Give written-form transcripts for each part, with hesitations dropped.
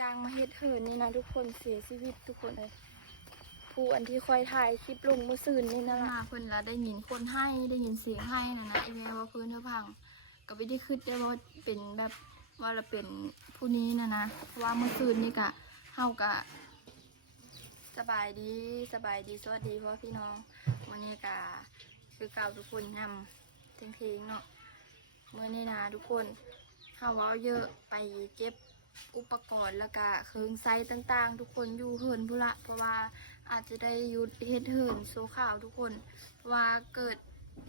จ้างมาเฮ็ดเหินนี่นะทุกคนเสียชีวิตทุกคนเลยผู้อันที่คอยถ่ายคลิปลงเมื่อคืนนี่นะล่ะเพิ่นละได้ยินคนให้ได้ยินเสียงให้นะนะไอแม่ว่าเพิ่นเธอพังก็ไม่ได้คิดได้ว่าเป็นแบบว่าเราเป็นผู้นี้นะเพราะว่าเมื่อคืนนี่กะเฮากะสบายดีสวัสดีพ่อพี่น้องวันนี้กะคือเก่าทุกคนนำเพลงเนาะเมื่อนี้นะทุกคนเฮาว่าเยอะไปเก็บอุปกรณ์แล้วก็เครื่องใช้ต่างๆทุกคนอยู่เหินพุละเพราะว่าอาจจะได้ยุดเฮ็ดเหินโซข่าวทุกคนเพราะว่าเกิด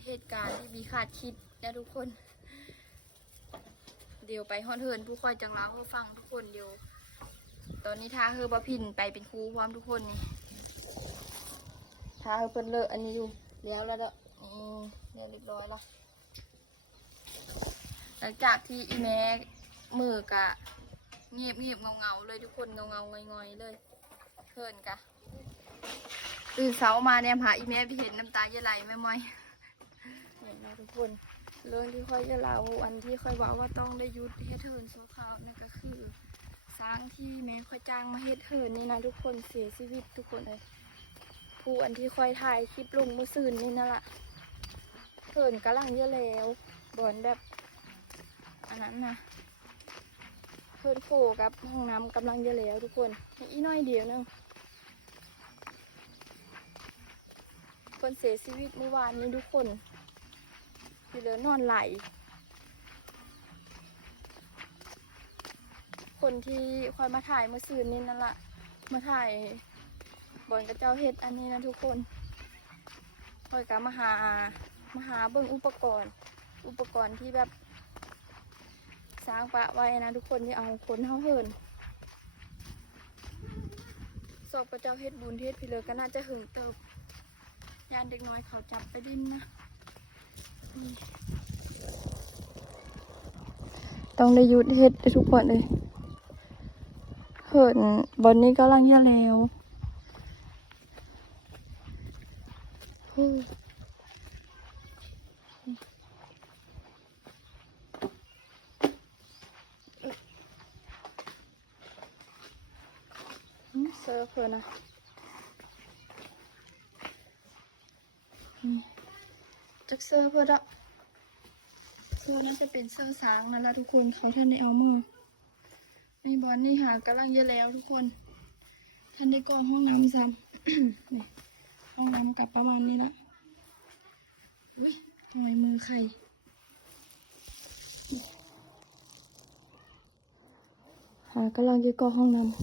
เหตุการณ์ที่มีขาดคิดนะทุกคนเดี๋ยวไปฮอดเหินผู้คอยจังเล่าให้ฟังทุกคนเดี๋ยวตอนนี้ท้าเฮอบ่พินไปเป็นครูพร้อมทุกคนนี่ท้าเฮอเพิ่นเลอะอันนี้อยู่แล้วเด้อเนี่ยเรียบร้อยแล้วหลังจากที่อีแม่มือกะเงียบเงาเลยทุกคนเงาๆงอยๆเลยเพิ่นกะตื่นเช้ามาเนี่ยหาอีแม่ไปเห็นน้ำตาจะไหลแม่ม้อยนี่นะทุกคนเรื่องที่ค่อยจะเล่าอันที่ค่อยบอกว่าต้องได้ยุดเฮ็ดเหินโซขาวนั่นก็คือสร้างที่แม่ค่อยจ้างมาเฮ็ดเหินนี่นะทุกคนเสียชีวิตทุกคนเลยผู้อันที่ค่อยถ่ายคลิปลงเมื่อคืนนี่นั่นแหละเหินกำลังเยอะแล้วบอนแบบอันนั้นนะเหินโฟกับห้องน้ำกำลังเยอะแล้วทุกคนอีน้อยเดียวนึงคนเสียชีวิตเมื่อวานนี้ทุกคนอยู่เลยนอนไหลคนที่คอยมาถ่ายเมื่อคืนนี้นั่นแหละมาถ่ายบอนกระเจ้าเฮ็ดอันนี้นะทุกคนคอยกะมาหาเบิ่งอุปกรณ์ที่แบบสร้างปะไว้นะทุกคนที่เอาคนเฮาเหินสอบกระเจ้าเฮ็ดบุญเฮ็ดพี่เลยก็น่าจะหึงเติบยานเด็กน้อยเขาจับไปดิ้นนะต้องได้หยุดเฮ็ดทุกคนเลยเหินบอนนี้ก็ลังจะแล้วเซิร์ฟเพื่อนนะจักเซิร์ฟเพื่อนอะเซิร์ฟน่าจะเป็นเซิร์ฟสางนั่นแหละทุกคนเขาท่านได้เอามือในบอลนี่หากำลังเยอะแล้วทุกคนท่านได้กรองห้องน้ำซ้ำ นี่ห้องน้ำกับประมาณนี้ละอุ้ยทำไมมือใครหากำลังจะกรองห้องน้ำ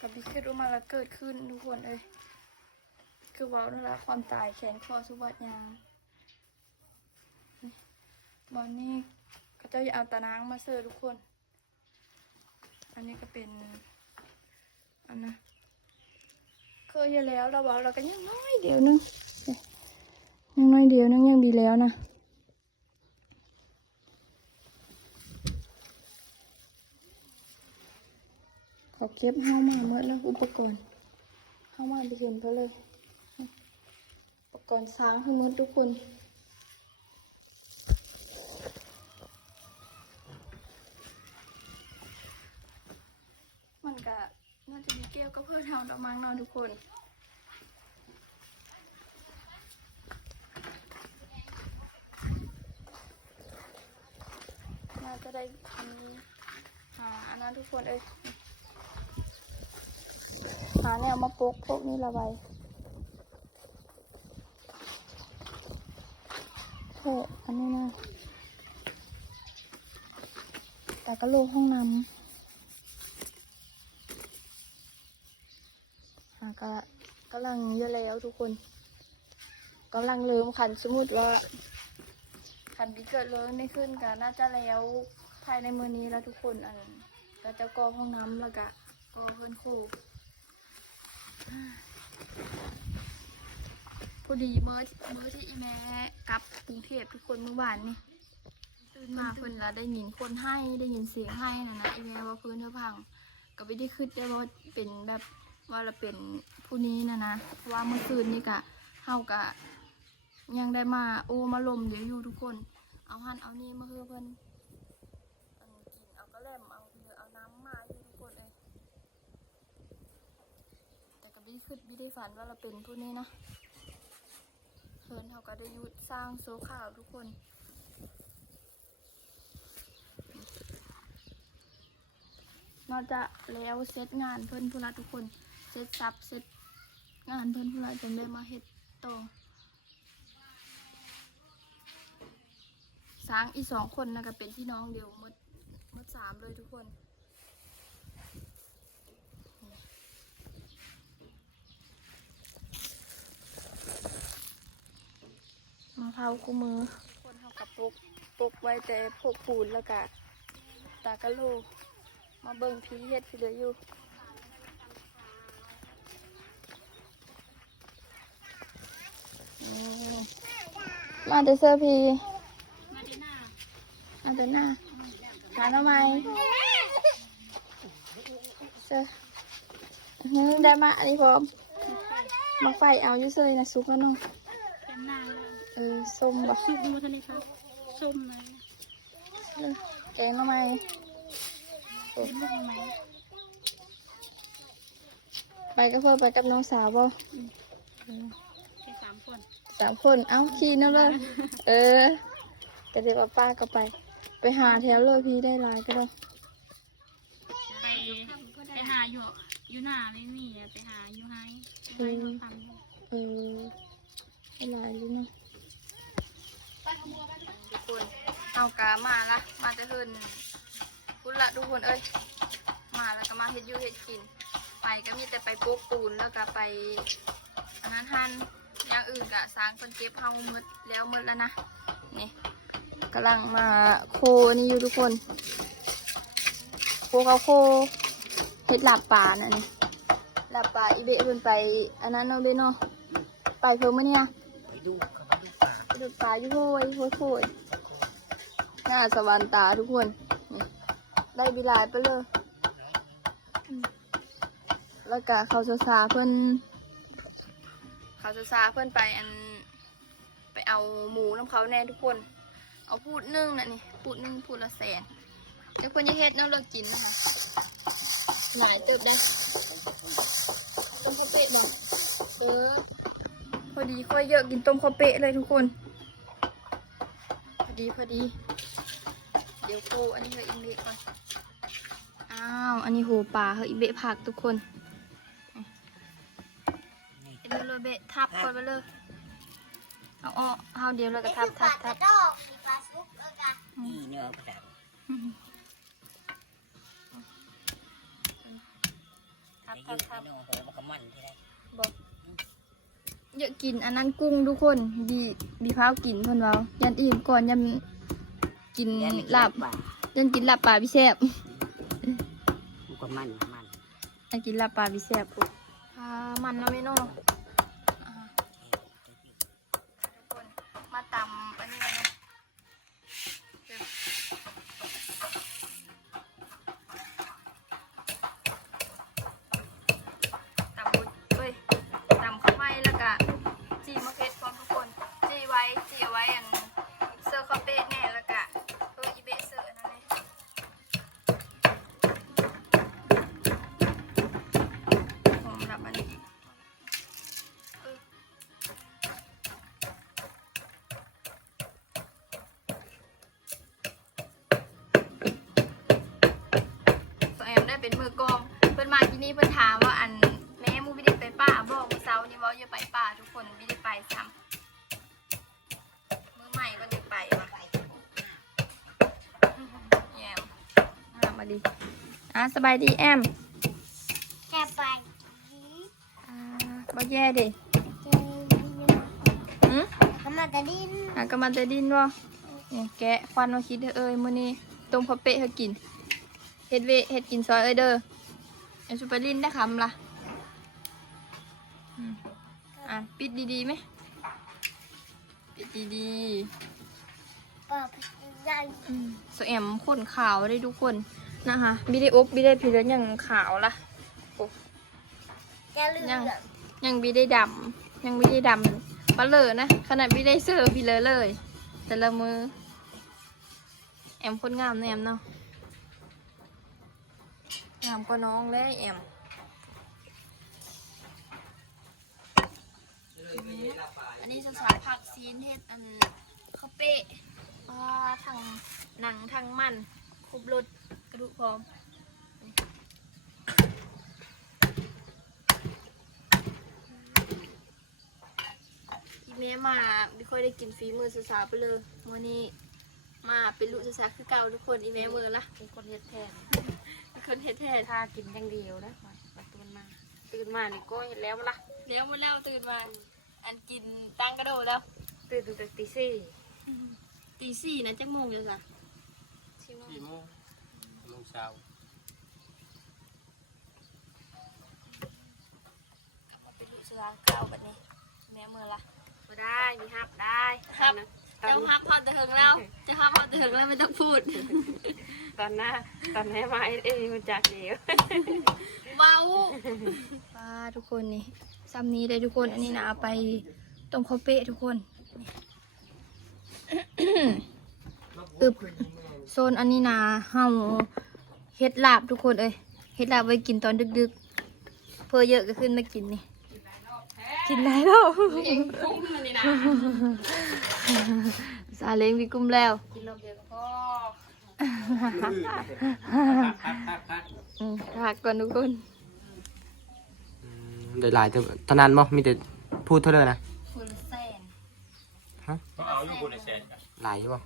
กับบิคิดว่ามาแล้วเกิดขึ้นทุกคนเลยคือว่านั่นแหละความตายแขนคอสุวัตยางบอลนี่ก็จะเอาตะนางมาเสิร์ฟทุกคนอันนี้ก็เป็นอันนะเคยแล้วเราบอกเราก็ยังน้อยเดียวนึงยังดีแล้วนะขอเก็บเข้ามาเมื่อแล้วอุปกรณ์เข้ามาไปเห็นเขาเลยอุปกรณ์สร้างทั้งหมดทุกคนมันก็น่าจะมีแก้วก็เพื่อทำดอกไม้นอนทุกคนน่าจะได้อันนั้นทุกคนหาแนวมาปกพวกนี้ละใบแค่อันนี้นะแต่ก็โลห้องน้ำกำลังเยอะแล้วทุกคนกำลังเริ่มขันสมมุติว่าขันบิเกิดเริ่มไม่ขึ้นกันน่าจะแล้วภายในมือนี้แล้วทุกคนก็จะกรองห้องน้ำแล้วก็เพิ่นคู่พอดีเมื่อที่อีแม่กลับกรุงเทพทุกคนเมื่อวานนี่ตื่นมาเพิ่นแล้วได้ยินคนให้ได้ยินเสียงให้นะอีแม่ว่าเพิ่นเธอพังก็ไม่ได้คิดได้ว่าเป็นแบบว่าเราเป็นผู้นี้นะเพราะว่าเมื่อคืนนี่กะเฮากะยังได้มามาลมเดี๋ยวอยู่ทุกคนเอาหันเอานี่มาเพื่อเพิ่น ก็แล่มเอาเรือเอาน้ำมาอยู่ทุกคนเลยแต่ก็ไม่ได้คิดไม่ได้ฝันว่าเราเป็นผู้นี้นะเพิ่นเขาก็ได้ยุดสร้างโซ่ข่าวทุกคนนอกจากแล้วเซตงานเพิ่นผู้ละทุกคนเซตซับเซตงานเพิ่นผู้ละจังได้มาเฮ็ดต่อสร้างอีก2 คนนะก็เป็นพี่น้องเดียวหมด3เลยทุกคนมะพร้าวคู่มือคนเขากับปกไว้แต่พวกปูนแล้วก็ตากะโลมาเบิ่งพีเฮ็ดพี่เหลืออยู่มาเดเซอร์พีมาเดน่าหาทำไมเซอร์ได้มาอันนี้พร้อมมาไฟเอาอยู่เซยนะซุกแล้วเนาะส้มหรอซุปมูทนี่ครับส้มเลยแกงทำไมไปกับพ่อไปกับน้องสาวบ่แค่3 คน เอ้าขี่นั่นเลยก็เดี๋ยวป้าก็ไปหาแถวเลยพี่ได้หลายก็ได้ไปหาอยู่หน้าไม่มีไปหาอยู่ให้ได้หลายอยู่เนาะทุกคนเอากะมาละมาแต่คืนคุณละทุกคนเอ้ยมาแล้วก็มาเฮ็ดอยู่เฮ็ดกินไปก็มีแต่ไปโป๊กปูนแล้วก็ไปอันนั้นหั่นอย่างอื่นกะสร้างคนเก็บเฮามืดแล้วนะนี่กำลังมาโคนี่อยู่ทุกคนโคเฮ็ดลาบปลาน่ะนี่ลาบปลาอีเบะเพิ่นไปอันนั้นเนาะเบะเนาะไปเพิ่มมื้อเนี่ยไปดูปลาอยู่โหยหน้าสวรรค์ตาทุกคนนี่ได้บิลายไปเลยแล้วก็เขาซาเพิ่นไปเอาหมูน้ำเขาแน่ทุกคนเอาพูดนึ่งน่ะนี่พูดนึ่งพูดละแสนเดี๋ยวคนจะเฮ็ดน้องเลิกกินนะคะหลายเติบได้ต้มข้าวเป๊ะดอกพอดีค่อยเยอะกินต้มข้าวเป๊ะเลยทุกคนพอดีเดี๋ยวโคอันนี้เฮออินเบะก่อนอ้าวอันนี้โหปลาเฮออินเบะผักทุกคนเห็นเลยเบะทับก่อนไปเลยเอาเดียวแล้วก็ทับนี่เนื้อประดับทับเนื้อหัวมันก็มันที่ได้บอกเยอะกินอันนั้นกุ้งทุกคนดีพร้าวกินเพิ่นเว้ายันอิ่มก่อนยันกินลาบปลาพี่แซ่บมันก็มันอันกินลาบปลาพี่แซ่บมันเนาะแม่เนาะทุกคนมาตำอันนี้นะตำข้าวไม้แล้วก็จีมะเขือพร้อมทุกคนจีเอาไว้อันเซอร์คาเฟ่แน่แล้วก็อีเบะเซอร์นั่นเลยหอมรับอันนี้แอมได้เป็นมือกองเพิ่นมาที่นี่เพิ่นถามว่าอันแม่มูไม่ได้ไปป่าบอกเมื่อเช้านี้ว่าอย่าไปป่าทุกคนไม่ได้ไปซ้ำมื้อใหม่ก็จะไปว่ะแอมมาดีสบายดีแอมแค่ไปบ่แย่ดิก็มาแต่ดินก็มาแต่ดินวะเนี่ยแกะควันมาคิดมื้อนี้ต้มข้าวเป๊ะให้กินเฮ็ดกินซอยเด้อเอาสุไปลินได้คำล่ะปิดดีๆไหมปิดดีๆสแอมข้นขาวได้ทุกคนนะคะบิได้อบบิได้ผิวยังขาวละยังบิได้ดำมาเลยนะขนาดบิได้เสื้อบิเลยแต่ละมือแอมคนงามเนาะแอมเนาะ งามกว่าน้องเลยแอมอันนี้สาวๆผักซีนเฮ็ดอันข้าวเป๊ะทางหนังทางมันครบรสกระดูกพร้อมอีเมมาไม่ค่อยได้กินฝีมือสาวๆไปเลยมื้อนี้มาเป็นลูกสาวๆคือเก่าทุกคนอีเมมือละ เป็นคนเฮ็ดแทน เป็นคนเฮ็ดแทน ถ้ากินอย่างเดียวนะมาตื่นมานี่ก็เห็นแล้วละ เลี้ยงมันแล้วตื่นมาอันกินตั้งกระโดดแล้ว ตื่นตั้งแต่ตีสี่ ตีสี่นะจักโมงจังซะ 4 โมงเช้าก ลับมาเป็นลูกสาวเก่าแบบนี้แม่มือละ ก็ได้มีฮับได้ ครับ ตอน เจ้าฮับพอแต่เหิงแล้วเจ้าฮับพอแต่เหิงแล้วไม่ต้องพูด ตอนหน้าตอนแม่มาเองมันจากเดียว เว้าป้าทุกคนนี่ซ้ำนี้เลยทุกคนอันนี้นะเอาไปต้มข้าวเป๊ะทุกคนอึบโซนอันนี้นะเฮาเฮ็ดลาบทุกคนเอ้ยเฮ็ดลาบไว้กินตอนดึกๆเพื่อเยอะก็ขึ้นมากินนี่กินได้แล้ว เองพุ่งมันนี่นะ ซาเล้งพี่กุ้มแล้ว กินรอบเดียวก็ พักก่อนทุกคน เดี๋ยวหลายเท่านั้นบ่มีแต่พูดเท่าเลยนะ คนละแสน ก็เอาอยู่คนละแสนหลายบ่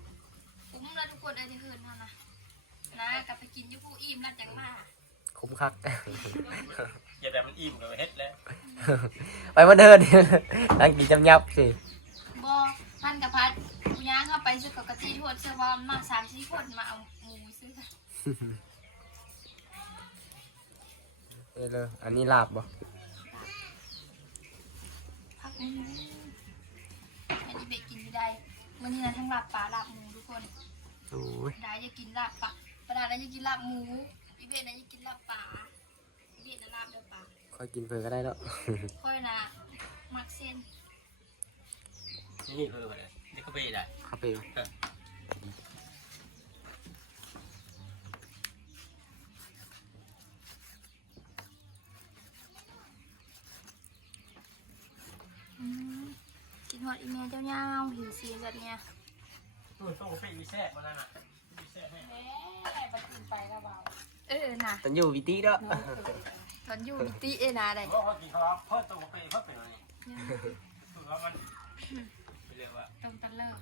กุ้มแล้วทุกคนไอ้ที่คืนเท่านะนะกลับไปกินอยูผู้อิ่มแล้วจังมา คุ้มคัก อย่าแต่มันอิ่มเลยเฮ็ดแล้ว ไปมาเดิน นั่งกินจำยับสิ บอพันกับพัดกูย่างเข้าไปซื้อกับกะทิทวดเสื้อวอมมา3-4 คนมาเอาหมูซื้อ เลยอันนี้ลาบบ่ พักหมูอันนี้เบกกินไม่ได้วันนี้นะทั้งลาบปลาลาบหมูทุกคน โอ้ย ได้จะกินลาบปลาปลาได้จะกินลาบหมูอีเบกนะจะกินลาบปลาอีเบกนะลาบเดือปลา ค่อยกินเพิ่นก็ได้แล้ว ค่อยนะมักเส้น นี่เพิ่มไปเลยนี่เขาไปได้ เข้าไปบ่ กินหอดอีเมลเจ้าเน่าหิวซีนแบบเนี้ย ต้องไปมีแซ่บมาแล้วนะมีแซ่บให้ น่ะ ตอนอยู่วิตีเด้อ ตอนอยู่มิติเอนาได้ เพราะว่ากินเขาเพิ่มตัวไปเพิ่มเป็นอะไรคือว่ามันไปเรียกว่า ต้มตะเลิก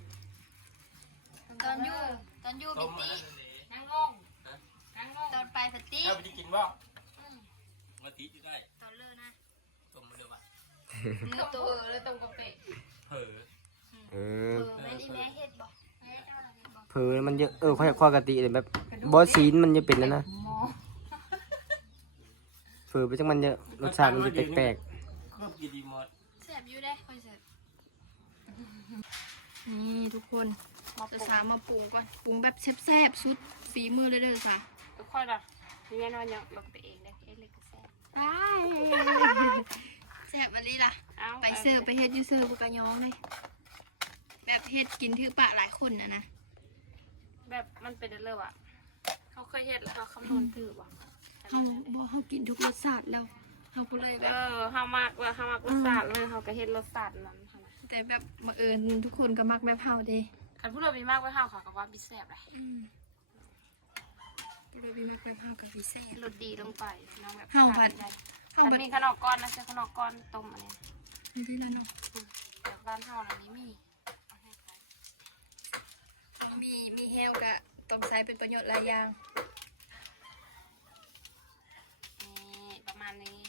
ตอนอยู่ ต้ มิ มมา ติ นั่งลงนั่งลง ตอนไปปฏิ ถ้าไปกินบ่มาตีจะได้ ตอนเลิกนะ ต้มมาเรียกว่า เนื้อตัว แล้วต้มกาแฟ เผลอ แม่นอีแม่เฮ็ดบอก เผลอมันเยอะค่อยปกติเลยแบบบ่ซีนมันจะเป็นแล้วนะ หม้อ เผลอไปจังมันเยอะรสชาติมันจะแปลก เครื่องกินดีหมด แซ่บอยู่ได้ค่อยแซ่บนี่ทุกคนจะสามาปรุงก่อนปรุงแบบแซ่บๆสุดฝีมือเลยเด้อจ้ะ ทุกคนอ่ะมีแน่นอนอย่างลงตัวเองได้เฮ็ดเล็กก็แซ่บ แซ่บอันนี้ล่ะ เอา ไปเสิร์ฟไปเฮ็ดอยูเสิร์ฟบุกกะยองเลยแบบเฮ็ดกินถือปะหลายคนนะ แบบมันเป็นเรื่องอ่ะเขาเคยเฮ็ดแล้วเขาคำนวณถือว่ะ เฮาบ่เฮากินทุกรสชาติแล้วเฮาก็เลยแบบ เฮามากว่าเฮามากรสชาติเลยเขาก็เฮ็ดรสชาตินั้นค่ะนะ แต่แบบบังเอิญทุกคนก็มักแบบเฮาเด้ คันพูดเรามีมากไว้เฮาเขาก็ว่าบิแซ่บเลย ก็เลยมีมักแบบเฮากับพิเศษ รสดีลงไปน้องแบบ เฮาผัด เฮา มัน บัด มีขนมก้อนนะใช่ขนมก้อนต้มอันนี้ นี่ที่แล้วเนาะ แต่บ้านเฮาอันนี้มีแฮวกะต้องใช้เป็นประโยชน์หลายอย่าง นี่ประมาณนี้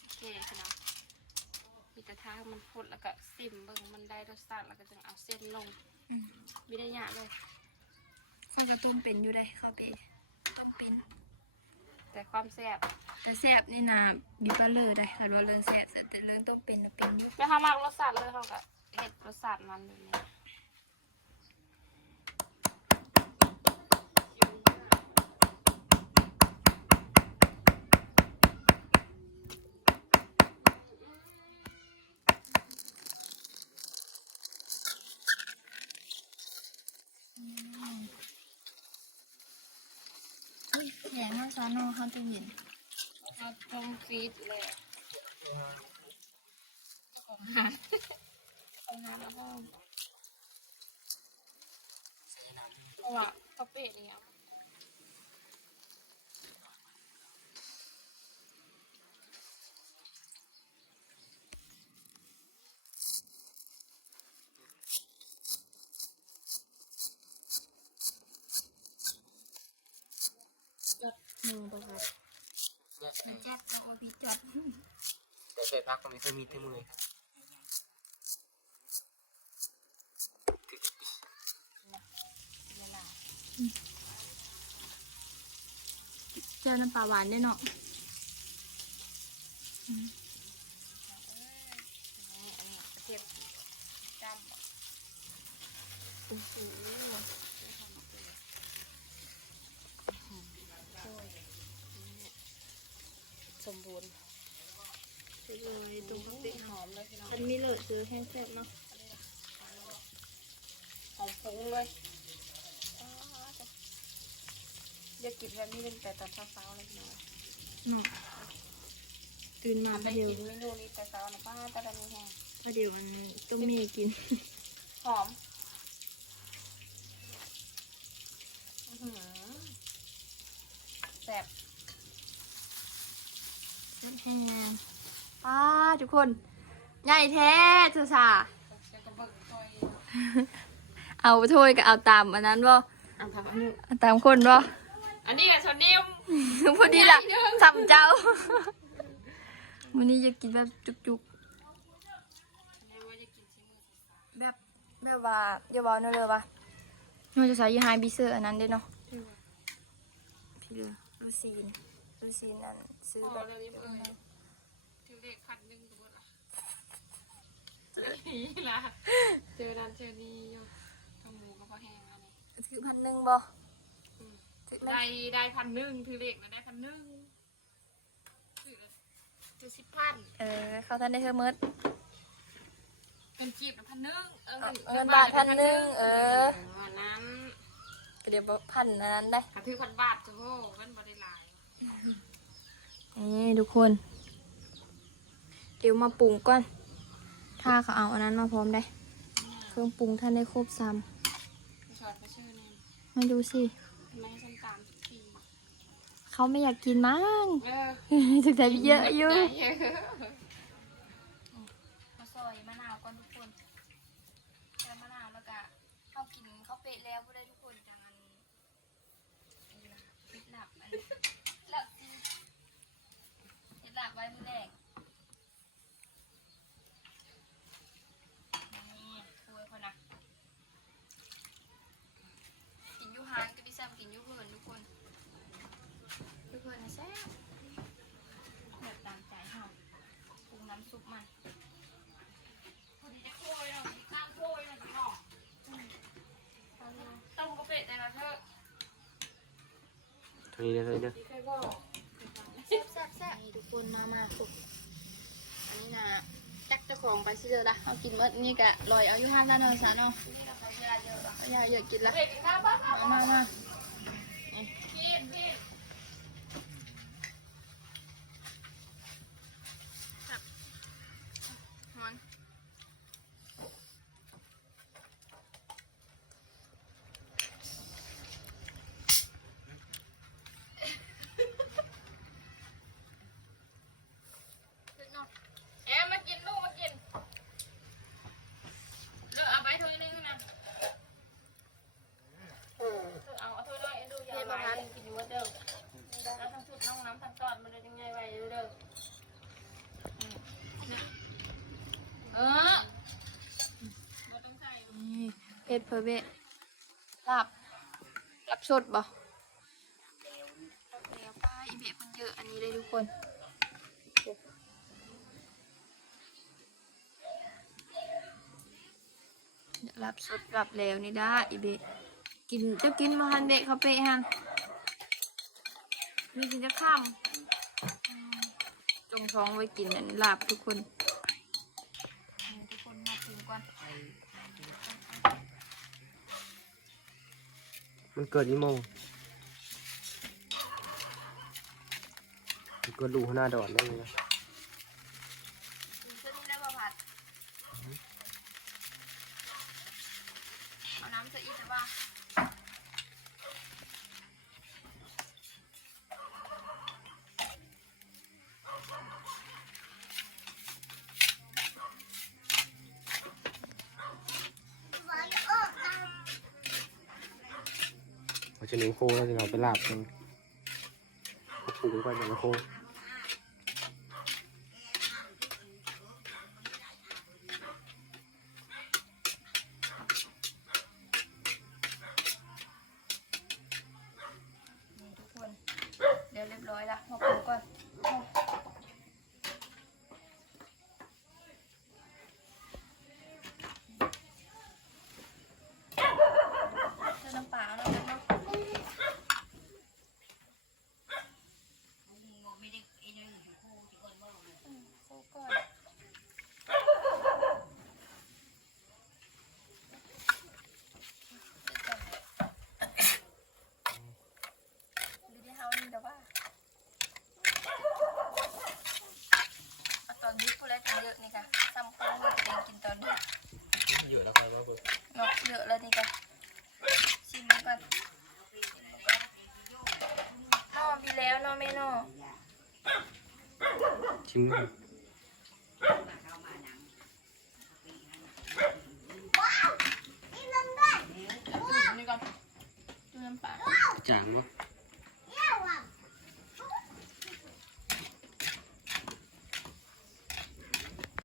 โอเคเนาะมีแต่ถ้ามันพุดแล้วก็ซิมเบิ่งมันได้รสชาติแล้วก็จึงเอาเส้นลงไม่ได้ยากเลย ข้าวกระต้มเป็นอยู่ได้ข้าวเปต้มเป็น แต่ความแซ่บ แต่แซ่บนี่นะดีกว่าเลยได้ค่ะว่าเรื่องแซ่บแต่เรื่องต้มเป็นน่ะเป็นอยู่ ไม่เฮามากรสชาติเลยเฮาก็เฮ็ดรสชาติมันแบบนี้ อุ้ยแข็งมากซาโนเขาจะเย็น เอาทงฟีดเลยของหาของหาแล้วก็เพราะว่าเขาเป็ดเนี่ย มือประครับมันแจ๊บเอาว่าพี่จอด แต่ใส่พักก็ไม่ค่อยมีที่มือ เจอน้ำปลาหวานได้เนาะ อันนี้กระเทียมจำ โอ้โห สมบูรณ์ เลยตรงกะปิ หอมเลยพี่น้อง อันมีเลิศซื้อแห้งแซ่บเนาะ หอมฟุ้งเลยเดี๋ยวกินแบบนี้เป็นแต่ตอนเช้าๆเลยพี่น้อง เนาะตื่นมา ทำ พ ได้ อเดียว กินเมนูนี้แต่เช้านะป้าตอนนี้แห้ง พอเดียวอันต้มเมย์กิน หอมแซ่บ แห้งป้าทุกคนใหญ่แท้เธอสา เดี๋ยวก็เบิกคอย เอาถ้วยก็เอาตามอันนั้นบ่ อันทำอันนี้ เอาตามคนบ่ อันนี้กับชนนิ่ม พอดีล่ะทำเจ้าวันนี้จะกินแบบจุกๆแบบว่าอย่าบอกนั่นเลยว่าเราจะใส่ยี่ห้อบิเซอร์อันนั้นด้วยเนาะพี่เลือลูซีนนั่นซื้อ พอ แบบ เลยนี่เลยถือเด็ก1,100ตัวละเจอนี้ละเจอนั้นเจอนี้อยู่ทำหมูก็พอแห้งอันนี้ ถือ1,000บ่ถือ ได้1,100ถือเด็กนะได้1,100ถือ10,000 เขาท่านได้เธอเมิด เป็นจีบนะ1,100 เงินบาท1,000นั้น ก็เดี๋ยวพันอันนั้นได้ ถ้าถือ1,000 บาทจะโหมันบ่ได้หลาย นี่ทุกคนเดี๋ยวมาปรุงก่อนถ้าเขาเอาอันนั้นมาพร้อมได้เครื่องปรุงท่านได้ครบซ้ ไปชอดไปชื่อนี่ ำมาดูสิ ไม่ให้ฉันตามทุกที เขาไม่อยากกินมั้ง เออ ถึงแต่เยอะอยู่ ใจเยอะ มาซอยมะนาวก่อนทุกคนใส่มะนาวแล้วก็เขากินเขาเปะแล้วก็ได้ทุกคนจังอันปิดหลับอันหลับสิปิดหลับไว้มื้อแรกนี่คุยคนนะกินยูฮานก็ดิแซ่บกินยูเพิร์นทุกคนยูเพิร์นนะแซ่บแบบตามใจเฮาปรุงน้ำซุปมัน พอดีจะโค้ยเนาะน้ำโค้ยมันจะหอมต้มกระเป็ดได้ไหมเพื่อ เท่านี้เลยเด้อ ที่เคยบอก แซ่บแซ่บแซ่บทุกคนมาสุกอันนี้นะจักเจ้าของไปซื้อละเอากินเมื่อนี่กะลอยเอาอยู่ห้างด้านนอนซะเนาะยาเยอะกินละ เด็กกินข้าวบ้าง มา พี่มันแอมมากินลูกมากินเลือกเอาไปถ้วยนึงนะเอาถ้วยน้อยดูยาวไปกินอยู่เดิมแล้วทั้งชุดน้องน้ำทั้งตอนมันจะยังไงไว้เดิมไม่ต้องใส่ นี่เผ็ดเพอเบะลับสดบ่แล้วป้าอีเบะมันเยอะอันนี้เลยทุกคนรับสดรับแล้วนี่ได้อีเบะกินจะกินมาฮันเบะเขาเปะฮันมีกินจะข้ามจงท้องไว้กินอันลาบทุกคนทุกคนมาถึงก่อน มันเกิดยี่โมง ก็ดูหน้าดอนได้เลยนะ กินเส้นนี้ได้ป่ะผัดเอาน้ำจะอีกจะป่ะเขาจะเลี้ยงโคแล้วจะเอาไปลาบกันเขาปลูกไว้ก่อนนะโค นี่ทุกคนเดี๋ยวเรียบร้อยละมาปรุงก่อนเจอน้ำปลาแล้วกันเนาะ ไม่ได้ไอ้นี่อยู่คู่ที่คนบ่เลย โคก่อนดูที่เฮานี่แต่ว่าเอาตอนนี้พูดแล้วจะเยอะนี่ค่ะซ้ำโค้งเราจะเองกินตอนนี้ เยอะแล้วครับว่าเบิก เนาะเยอะแล้วนี่ค่ะชิมดูก่อนนอมีแล้วนอไม่นอ ชิมดู นี่ก่อนดูน้ำปลา จางวะ